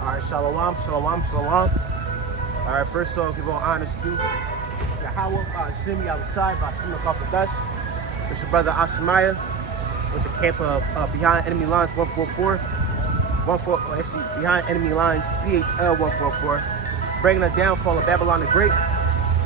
Alright, shalom, shalom, shalom. Alright, first of all, give all honors to Yahweh, Shimi outside, Bashim Kapadas. It's your brother Ashmaya with the camp of Behind Enemy Lines 144. Actually, Behind Enemy Lines PHL 144. Breaking the downfall of Babylon the Great.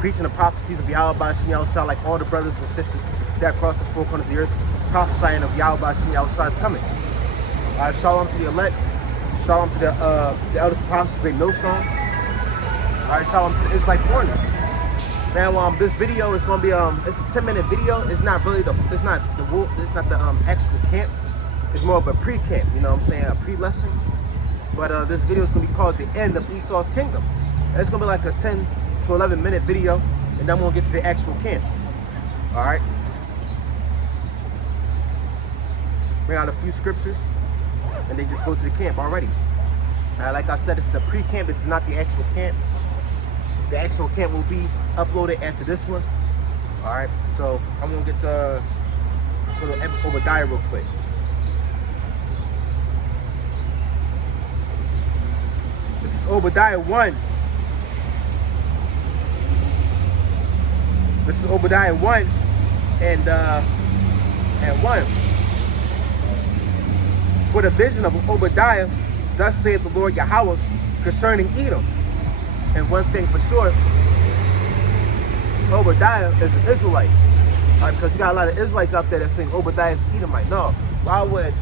Preaching the prophecies of Yahweh Bashim outside like all the brothers and sisters that cross the four corners of the earth. Prophesying of Yahweh Bashim outside's coming. Alright, shalom to the elect. Shalom to the eldest apostles, great no song. Alright, shalom to the Israelite foreigners. Now, this video is gonna be it's a 10-minute video. It's not really it's not the actual camp. It's more of a pre-camp. You know what I'm saying? A pre-lesson. But this video is gonna be called "The End of Esau's Kingdom." And it's gonna be like a 10 to 11-minute video, and then we'll get to the actual camp. All right. Bring out a few scriptures. And they just go to the camp already. Like I said, this is a pre-camp. This is not the actual camp. The actual camp will be uploaded after this one. All right. So I'm gonna get go to Obadiah real quick. This is Obadiah 1. This is Obadiah 1 and 1. For the vision of Obadiah, thus saith the Lord Yahweh concerning Edom. And one thing for sure, Obadiah is an Israelite. Because you got a lot of Israelites out there that saying Obadiah is Edomite. No, why would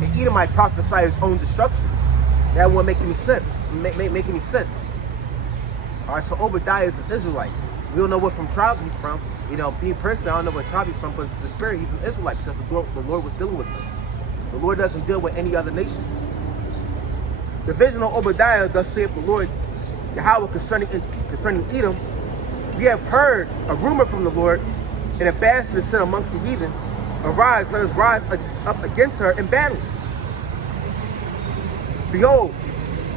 an Edomite prophesy his own destruction? That wouldn't make any sense. Make any sense. All right, so Obadiah is an Israelite. We don't know what from tribe he's from. You know, being personally, I don't know what tribe he's from, but the spirit, he's an Israelite because the Lord was dealing with him. The Lord doesn't deal with any other nation. The vision of Obadiah, thus saith the Lord Yahweh concerning Edom. We have heard a rumor from the Lord, an ambassador sent amongst the heathen. Arise, let us rise up against her in battle. Behold,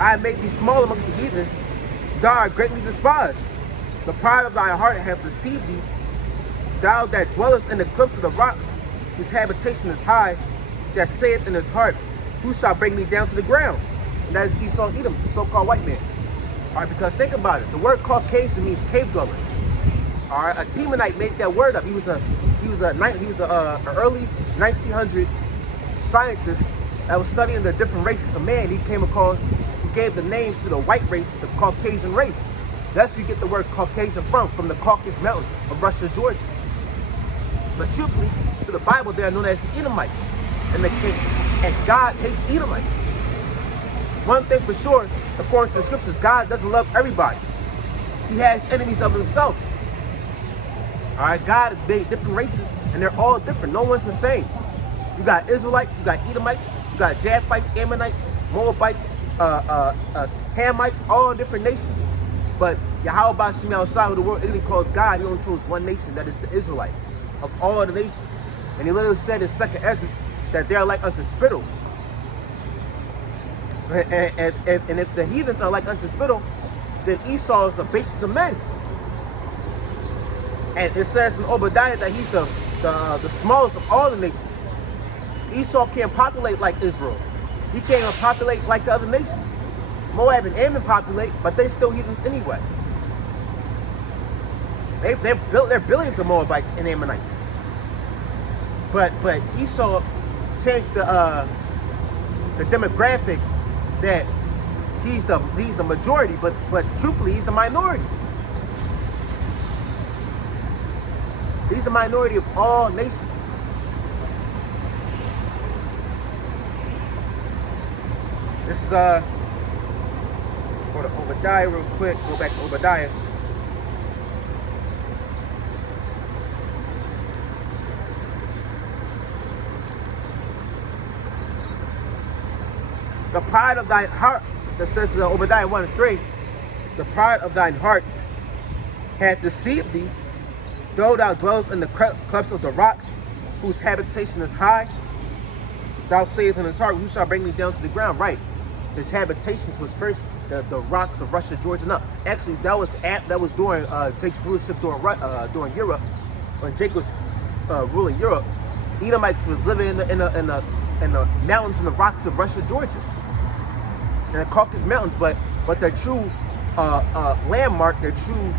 I have made thee small amongst the heathen. Thou art greatly despised. The pride of thy heart hath deceived thee. Thou that dwellest in the cliffs of the rocks, whose habitation is high, that saith in his heart, who shall bring me down to the ground? And that is Esau Edom, the so-called white man. All right, because think about it. The word Caucasian means cave dweller. All right, a Temanite made that word up. He was an early 1900 scientist that was studying the different races of man. He gave the name to the white race, the Caucasian race. That's where you get the word Caucasian from the Caucasus Mountains of Russia, Georgia. But truthfully, to the Bible, they are known as the Edomites. And God hates Edomites. One thing for sure, according to the scriptures, God doesn't love everybody. He has enemies of himself. All right, God has made different races, and they're all different. No one's the same. You got Israelites, you got Edomites, you got Japhites, Ammonites, Moabites, Hamites, all different nations. But Yahweh Bashim outside of the world, Italy calls God, he only chose one nation, that is the Israelites, of all the nations. And he literally said in 2nd Esdras that they are like unto spittle. And if the heathens are like unto spittle, then Esau is the basis of men. And it says in Obadiah that he's the smallest of all the nations. Esau can't populate like Israel. He can't even populate like the other nations. Moab and Ammon populate, but they're still heathens anyway. They're billions of Moabites and Ammonites. But Esau changed the demographic that he's the majority, but truthfully he's the minority. He's the minority of all nations. This is go to Obadiah real quick. Go back to Obadiah. The pride of thine heart, that says in Obadiah 1 and 3, the pride of thine heart hath deceived thee, though thou dwellest in the clefts of the rocks, whose habitation is high. Thou sayest in his heart, who shall bring me down to the ground? Right. His habitations was first the rocks of Russia, Georgia. No, actually that was during Jake's rulership during Europe, when Jake was ruling Europe. Edomites was living in the mountains and the rocks of Russia, Georgia. in the Caucasus Mountains, but their true landmark, their true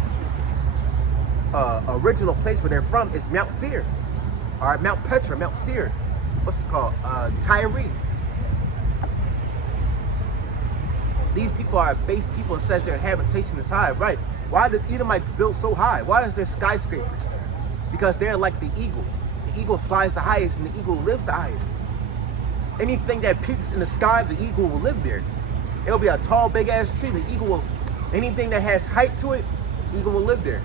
original place where they're from is Mount Seir. All right, Mount Petra, Mount Seir. What's it called? Tyre. These people are base people and says their habitation is high, right? Why does Edomites build so high? Why is there skyscrapers? Because they're like the eagle. The eagle flies the highest and the eagle lives the highest. Anything that peaks in the sky, the eagle will live there. It'll be a tall, big ass tree. The eagle will, anything that has height to it, the eagle will live there.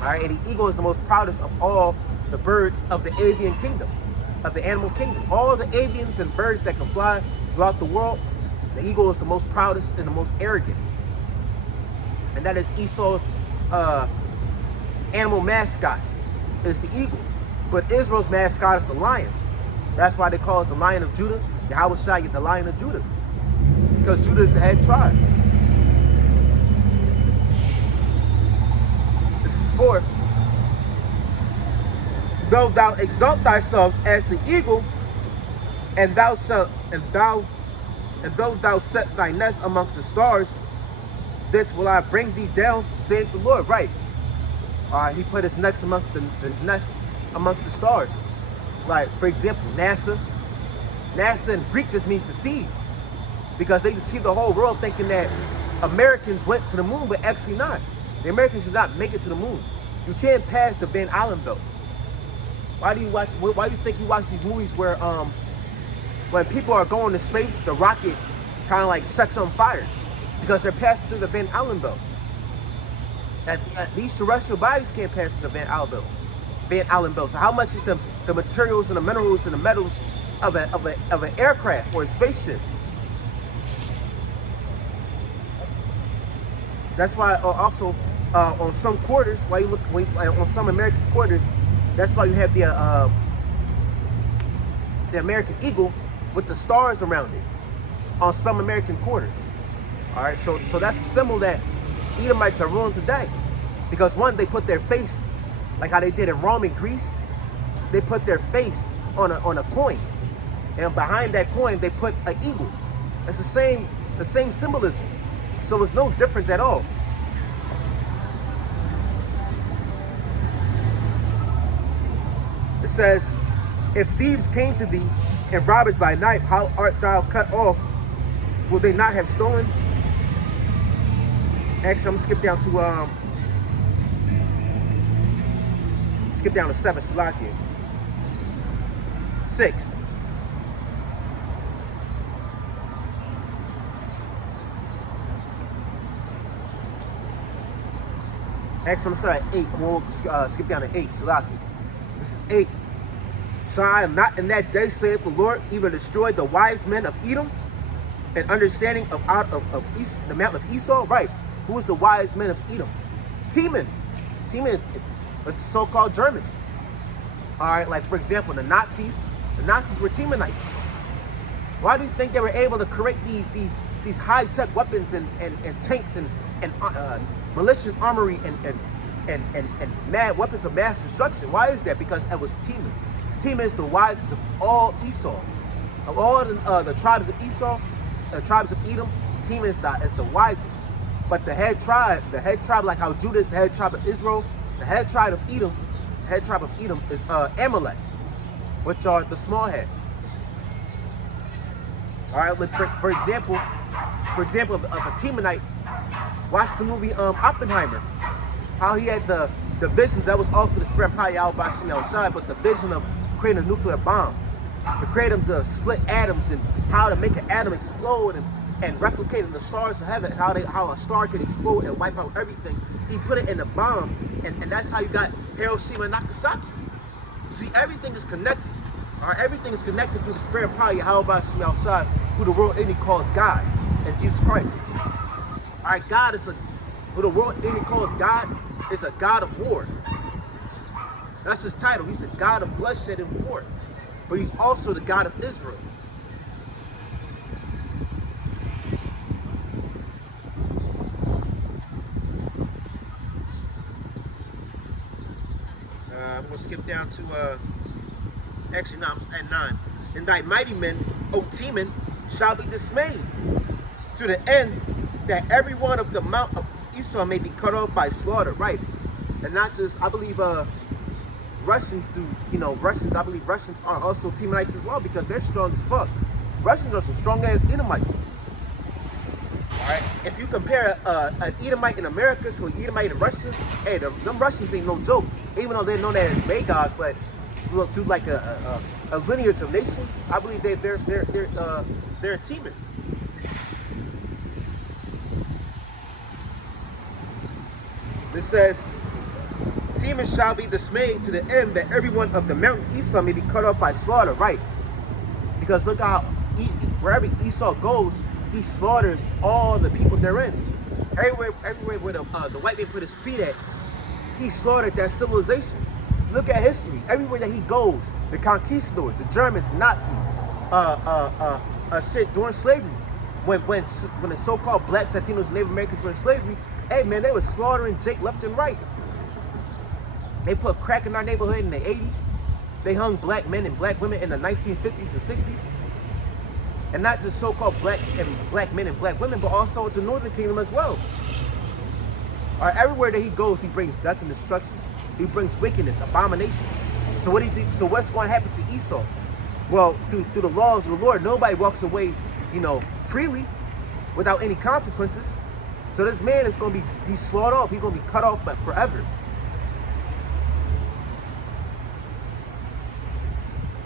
All right, and the eagle is the most proudest of all the birds of the avian kingdom, of the animal kingdom. All the avians and birds that can fly throughout the world, the eagle is the most proudest and the most arrogant. And that is Esau's animal mascot, is the eagle. But Israel's mascot is the lion. That's why they call it the Lion of Judah. Yahweh Shai, the Lion of Judah. Because Judah is the head tribe. This is 4. Though thou exalt thyself as the eagle, and though thou set thy nest amongst the stars, thence will I bring thee down, saith the Lord. Right. He put his nest amongst the stars. Like, for example, NASA. NASA in Greek just means deceive. Because they deceive the whole world thinking that Americans went to the moon, but actually not. The Americans did not make it to the moon. You can't pass the Van Allen belt. Why do you think you watch these movies where when people are going to space, the rocket kind of like sets on fire? Because they're passing through the Van Allen belt. These terrestrial bodies can't pass through the Van Allen belt. So how much is the materials and the minerals and the metals of an aircraft or a spaceship? That's why also on some quarters, on some American quarters, that's why you have the American eagle with the stars around it on some American quarters. All right, so that's a symbol that Edomites are ruling today, because one, they put their face, like how they did in Rome and Greece, they put their face on a coin, and behind that coin they put an eagle. It's the same symbolism. So it's no difference at all. It says, if thieves came to thee and robbers by night, how art thou cut off? Will they not have stolen? Actually, I'm gonna skip down to 7, Shalakia. 6. Actually, I'm sorry, 8. We'll skip down to 8, Shalakia. This is 8. So I am not in that day, saith the Lord, even destroy the wise men of Edom, and understanding of the mountain of Esau. Right. Who is the wise men of Edom? Teman. Teman is the so-called Germans. All right, like for example, the Nazis were Temanites. Why do you think they were able to create these high-tech weapons and tanks and malicious armory and mad weapons of mass destruction? Why is that? Because it was Teman. Teman is the wisest of all Esau. Of all the tribes of Esau, the tribes of Edom, Teman is the wisest. But the head tribe, like how Judah is the head tribe of Israel, the head tribe of Edom is Amalek, which are the small heads. All right, look, for example of a Temanite, watch the movie Oppenheimer. How he had the visions that was off to the spirit of Yahweh Shai, but the vision of creating a nuclear bomb, to create them to split atoms and how to make an atom explode and replicate in the stars of heaven, how a star can explode and wipe out everything. He put it in a bomb, and that's how you got Hiroshima and Nagasaki. See, everything is connected. All right, everything is connected through the spirit of power, Yahweh Shai, who the world only calls God, and Jesus Christ. All right, God is who the world only calls God is a God of war. That's his title. He's a God of bloodshed and war, but he's also the God of Israel. I'm going to skip down to, actually, no, I'm at 9. And thy mighty men, O Teman, shall be dismayed. to the end that every one of the mount of Esau may be cut off by slaughter, right? And not just, I believe Russians do, I believe Russians are also Temanites as well, because they're strong as fuck. Russians are some strong ass Edomites. Alright? If you compare an Edomite in America to an Edomite in Russia, hey, them Russians ain't no joke. Even though they're known as Magog, but through like a lineage of nation, I believe they're a Teman. It says, Teman shall be dismayed to the end that everyone of the mountain Esau may be cut off by slaughter, right? Because look how wherever Esau goes, he slaughters all the people therein. Everywhere where the white man put his feet at, he slaughtered that civilization. Look at history. Everywhere that he goes, the conquistadors, the Germans, Nazis, shit during slavery, when the so-called blacks, Latinos, and Native Americans were in slavery, hey man, they were slaughtering Jake left and right. They put crack in our neighborhood in the 80s. They hung black men and black women in the 1950s and 60s. And not just so-called black men and black women, but also the Northern Kingdom as well. All right, everywhere that he goes, he brings death and destruction. He brings wickedness, abominations. So what's going to happen to Esau? Well, through the laws of the Lord, nobody walks away, freely, without any consequences. So this man is going to be slaughtered off. He's going to be cut off but forever.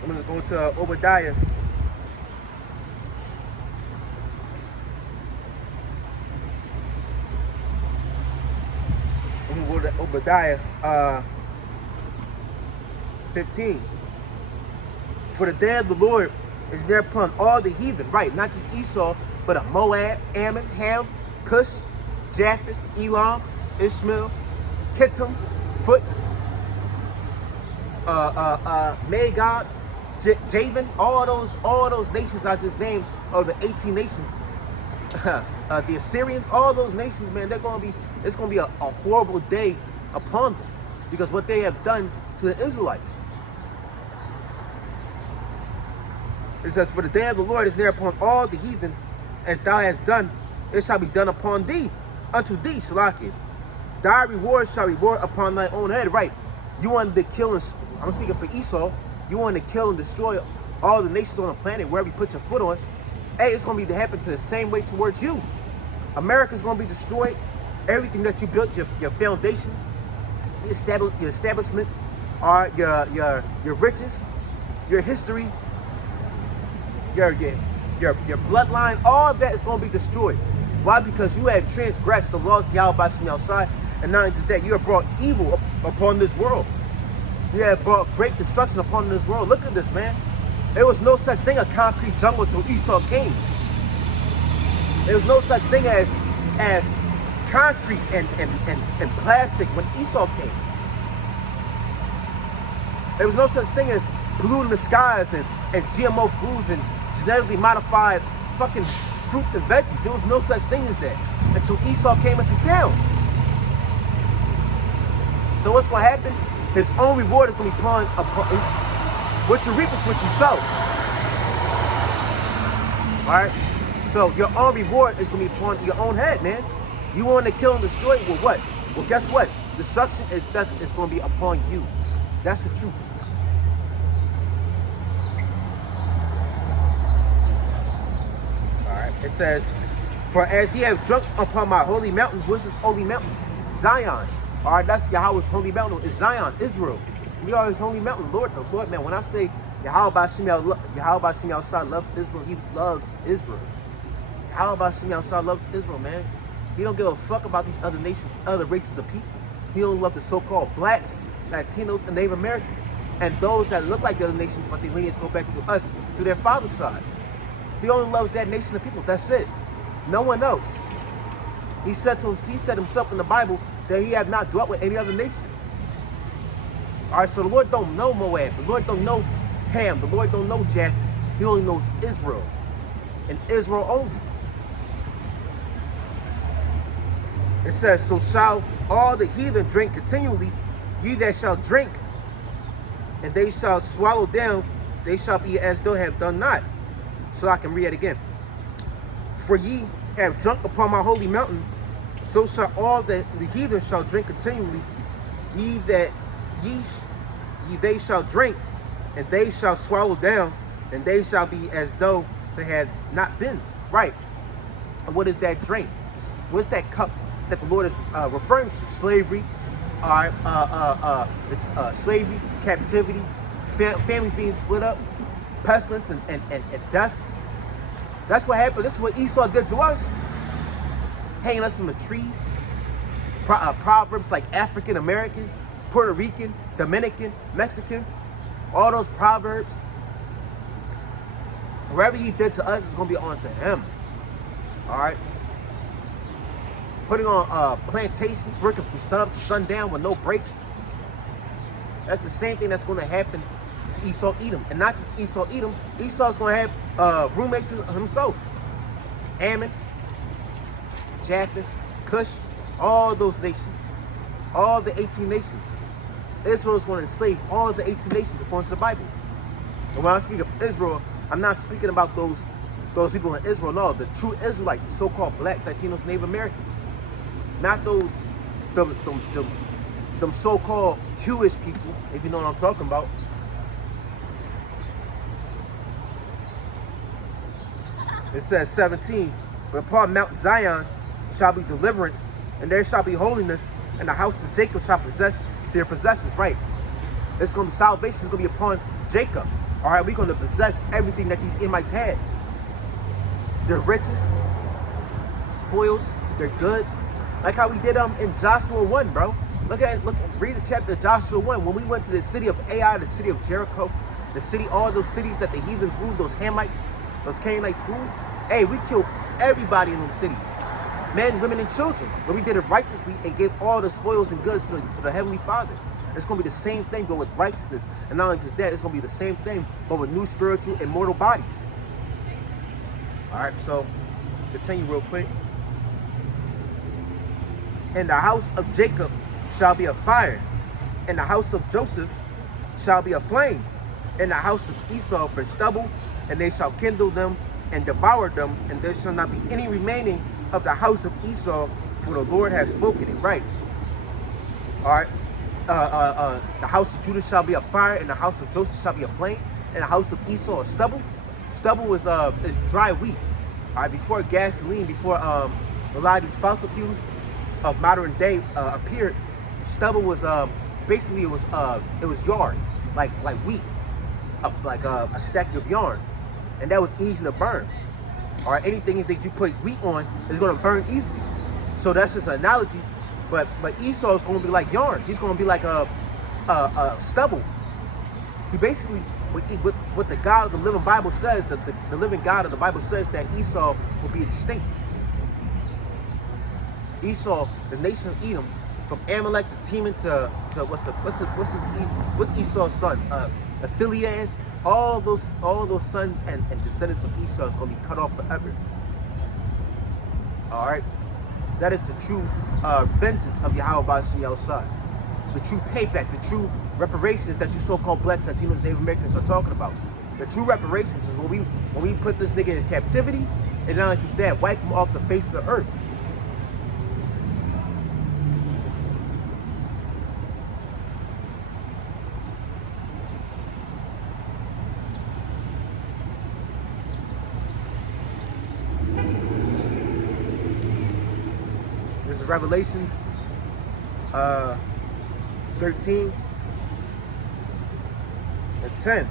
I'm going to go to Obadiah. I'm going to go to Obadiah 15. For the day of the Lord is there upon all the heathen, right? Not just Esau, but of Moab, Ammon, Ham, Cush, Japheth, Elam, Ishmael, Kittim, Phut, Magog, Javan, all those nations I just named, or the 18 nations, the Assyrians, all those nations, man, it's gonna be a horrible day upon them, because what they have done to the Israelites. It says, for the day of the Lord is there upon all the heathen, as thou hast done, it shall be done upon thee, unto thee, Shalaki. Thy reward shall reward upon thy own head, right? You wanted to kill, and I'm speaking for Esau, you want to kill and destroy all the nations on the planet, wherever you put your foot on. Hey, it's going to be happen to the same way towards you. America's going to be destroyed. Everything that you built, your foundations, your establishments, are your riches, your history, your bloodline, all of that is going to be destroyed. Why? Because you have transgressed the laws of Yahweh Bashim outside, and not just that, you have brought evil upon this world. You have brought great destruction upon this world. Look at this, man. There was no such thing, a concrete jungle, till Esau came. There was no such thing as concrete and plastic when Esau came. There was no such thing as blue in the skies and GMO foods and genetically modified fucking fruits and veggies. There was no such thing as that until Esau came into town. So what's going to happen? His own reward is going to be upon what you reap is what you sow. All right? So your own reward is going to be upon your own head, man. You want to kill and destroy? Well, what? Well, guess what? Destruction is death is going to be upon you. That's the truth. All right. It says, for as ye have drunk upon my holy mountain, what's this holy mountain? Zion. All right, that's Yahweh's holy mountain. Is Zion, Israel. We are his holy mountain. Lord, man, when I say Yahweh Bashim outside loves Israel, he loves Israel. Yahweh Bashim outside loves Israel, man. He don't give a fuck about these other nations, other races of people. He only loves the so-called blacks, Latinos, and Native Americans. And those that look like the other nations, but their lineage go back to us, to their father's side. He only loves that nation of people. That's it. No one else. He said himself in the Bible that he had not dwelt with any other nation. All right, so the Lord don't know Moab. The Lord don't know Ham. The Lord don't know Japheth. He only knows Israel, and Israel only. It says, so shall all the heathen drink continually, ye that shall drink, and they shall swallow down, they shall be as though have done not. So I can read it again. For ye have drunk upon my holy mountain, so shall all the heathen shall drink continually. Ye that ye they shall drink, and they shall swallow down, and they shall be as though they had not been. Right. And what is that drink? What's that cup that the Lord is referring to? Slavery, slavery, captivity, families being split up, pestilence, and death. That's what happened. This is what Esau did to us, hanging us from the trees. Proverbs like African American, Puerto Rican, Dominican, Mexican, all those proverbs. Whatever he did to us is going to be on to him. All right. Putting on plantations, working from sun up to sundown with no breaks. That's the same thing that's going to happen to Esau Edom. And not just Esau Edom. Esau's going to have roommates himself. Ammon, Japheth, Cush, all those nations. All the 18 nations. Israel's going to enslave all the 18 nations according to the Bible. And when I speak of Israel, I'm not speaking about those people in Israel. No, the true Israelites, the so-called blacks, Latinos, Native Americans. Not those, them so-called Jewish people, if you know what I'm talking about. It says 17, but upon Mount Zion shall be deliverance, and there shall be holiness, and the house of Jacob shall possess their possessions. Right. It's going to be salvation. It's going to be upon Jacob. All right, we're going to possess everything that these Edomites had. Their riches, spoils, their goods. Like how we did in Joshua 1, bro. Read the chapter of Joshua 1. When we went to the city of Ai, the city of Jericho, the city, all those cities that the heathens ruled, those Hamites, those Canaanites ruled. Hey, we killed everybody in those cities. Men, women, and children. But we did it righteously and gave all the spoils and goods to the Heavenly Father. It's going to be the same thing, but with righteousness. And not only just that, it's going to be the same thing, but with new spiritual and mortal bodies. All right, so continue real quick. And the house of Jacob shall be a fire, and the house of Joseph shall be a flame, and the house of Esau for stubble, and they shall kindle them and devour them, and there shall not be any remaining of the house of Esau, for the Lord has spoken it. Right. All right. The house of Judah shall be a fire, and the house of Joseph shall be a flame, and the house of Esau a stubble. Stubble is dry wheat. All right, before gasoline, before a lot of these fossil fuels of modern day appeared, stubble was basically it was yarn, like wheat, like a stack of yarn, and that was easy to burn. All right, anything that you put wheat on is going to burn easily. So that's just an analogy. But Esau is going to be like yarn. He's going to be like a stubble. He basically, what the God of the living Bible says, the living God of the Bible says that Esau will be extinct. Esau, the nation of Edom, from Amalek to Teman to what's Esau's son? Phileas. All those sons and descendants of Esau is going to be cut off forever. All right. That is the true vengeance of Yahweh Ba'ashem Yahushua. The true payback, the true reparations that you so-called blacks, Latinos, Native Americans are talking about. The true reparations is when we put this nigga in captivity, and not just that, wipe him off the face of the earth. This is Revelations 13 and 10.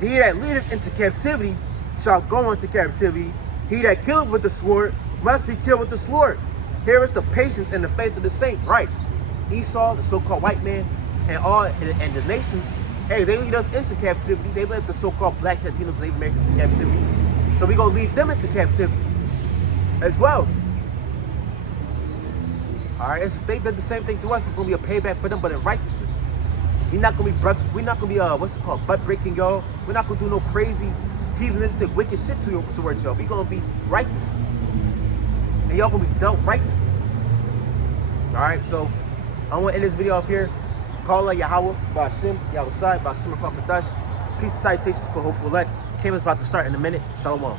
He that leadeth into captivity shall go into captivity. He that killeth with the sword must be killed with the sword. Here is the patience and the faith of the saints, right? Esau, the so-called white man, and the nations, hey, they lead us into captivity. They led the so-called blacks, Latinos, Native Americans into captivity. So we're going to lead them into captivity as well. All right, they did the same thing to us. It's going to be a payback for them, but in righteousness. We're not going to be, butt breaking y'all. We're not going to do no crazy, heathenistic, wicked shit towards y'all. We're going to be righteous. And y'all going to be dealt righteously. All right, so I want to end this video off here. Call on Yahweh, Ba'ashem, Yahushua, Ba'ashem, Peace and salutations for Hopeful Elect. Camera's about to start in a minute. Shalom.